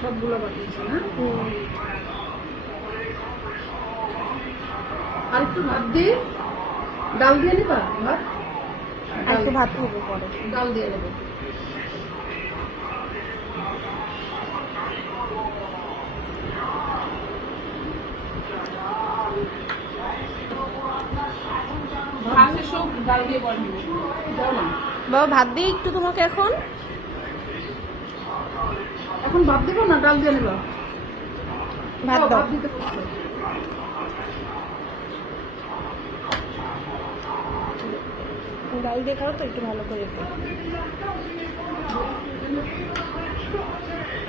সবগুলো বাটিয়েছে না? আর একটু ভাত দিয়ে ডাল দিয়ে নিবা? ভাত আর একটু ভাত খাবো পরে। ডাল দিয়ে নেবে। ডাল দিয়ে পরে নিবে। দাও না। বাবা ভাত দিয়ে একটু তোমাকে এখন এখন ভাত দেবো না ডাল দিয়ে নেবা? ভাত দাও। ভাত দিতে বলছে। ডাল দিয়ে খাও তো একটু ভালো করে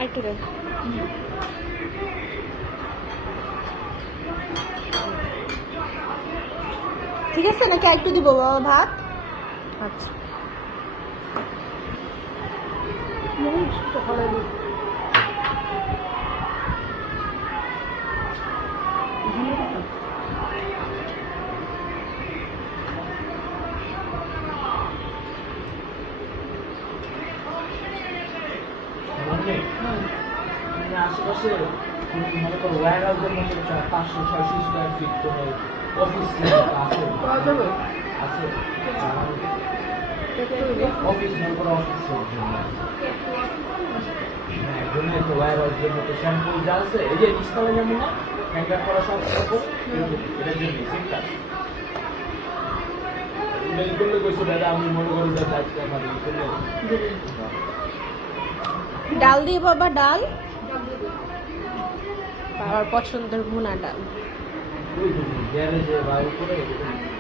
একটু দেখ। ঠিক আছে নাকি একটু দিব বাবা ভাত? আচ্ছা মরিচ তো ফলাই দিই। আশেপাশে মনে করো ওয়ার হাউসের মতো 500-600 স্কোয়ার ফিট কোনো অফিস আছে? পাওয়া যাবে? আছে অফিস মনে করো অফিসের জন্য জন্য তো ওয়ার হাউসের মতো স্যাম্পল যা আছে এই যে ইস্তালে যেমন না হ্যাঙ্গার করা সব এটার জন্য সেটা মেল করলে কইছো দাদা আমি মনে করি যে দায়িত্ব আমার ডাল দিয়ে বাবা ডাল বাবার পছন্দের ভুনা ডাল। গ্যারেজে বা উপরে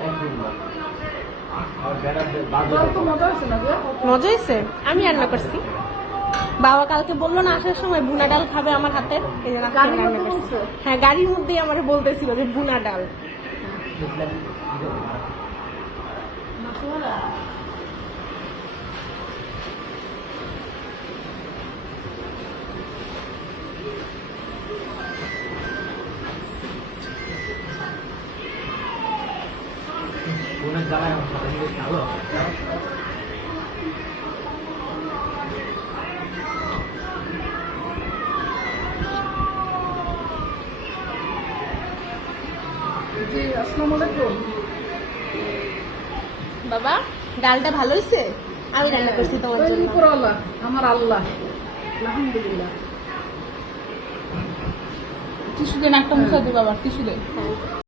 একদিন ডাল তো মজা হয়েছে না গো? মজা হয়েছে? আমি রান্না করছি। বাবা কালকে বললো না আসার সময় ভুনা ডাল খাবে আমার হাতের, এই জন্য আজকে গাড়ির রান্না মধ্যে করছি। বলছে? হ্যাঁ গাড়ির মধ্যেই আমার বলতেছিল যে ভুনা ডাল। ফোনের জ্বালায় আমার সাথে ভালো জি, আসসালামু আলাইকুম। বাবা ডালটা ভালো হয়েছে? আমি রান্না করছি তোমার ওই জন্য। উপরওয়ালা, আমার আল্লাহ, আলহামদুলিল্লাহ। টিস্যু দেন, একটা মুছা দিই বাবা, টিস্যু দেন। হ্যাঁ।